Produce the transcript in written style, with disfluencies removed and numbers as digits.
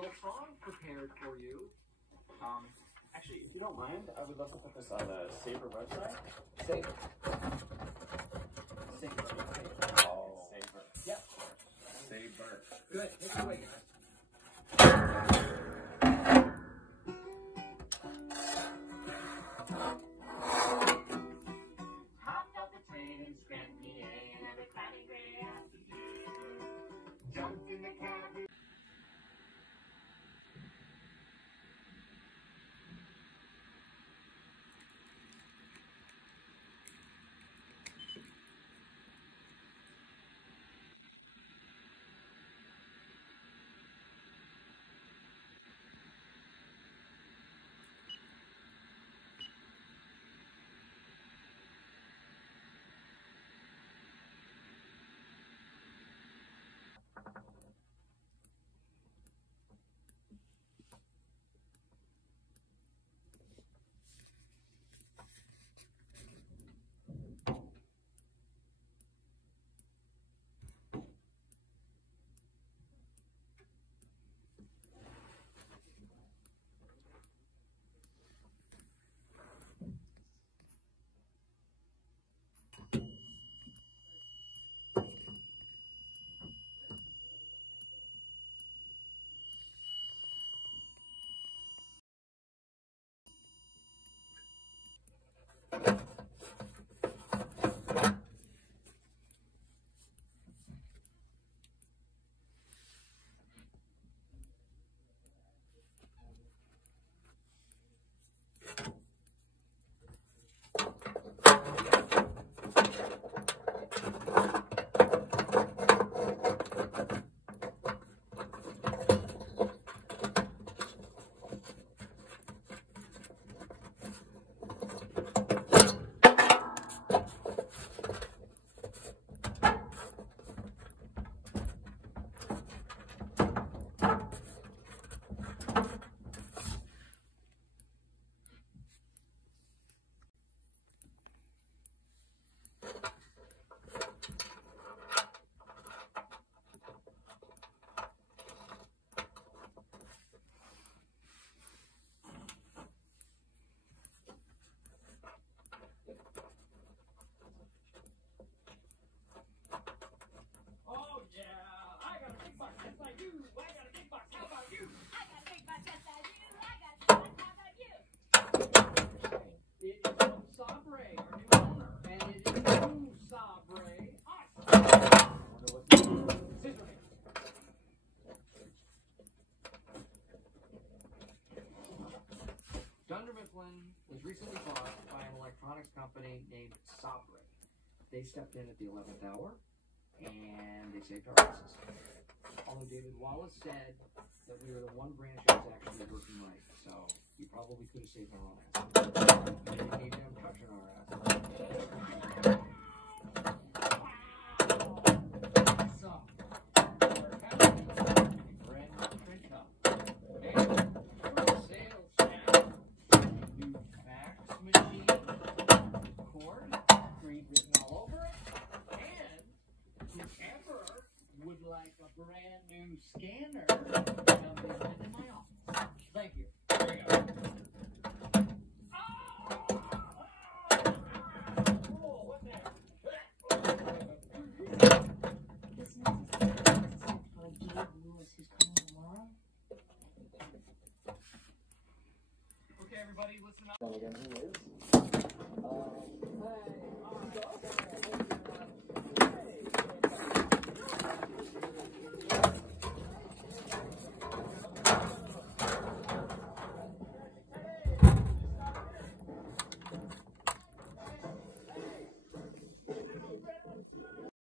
little song prepared for you. Actually, if you don't mind, I would love to put this on the Sabre website. Sabre. Oh, Sabre. Yep. Sabre. Good. Take it away, guys. Hopped off the train in Scranton, PA, and every cloudy gray afternoon. Jumped in the cab. Dunder Mifflin was recently bought by an electronics company named Sabre. They stepped in at the 11th hour, and they saved our asses. Although David Wallace said that we were the one branch that was actually working right, so we probably could have saved our own asses. We didn't need them touching our asses. So, we're having a brand new print up. And for sale channel. New fax machine, cord, green written all over it, and whoever would like a brand new scanner, come visit in my office. Thank you. There you go. Oh, what the heck? This message is sent for Gabe Lewis, who's coming tomorrow. Okay, everybody, listen up. Then again, who is? Hey,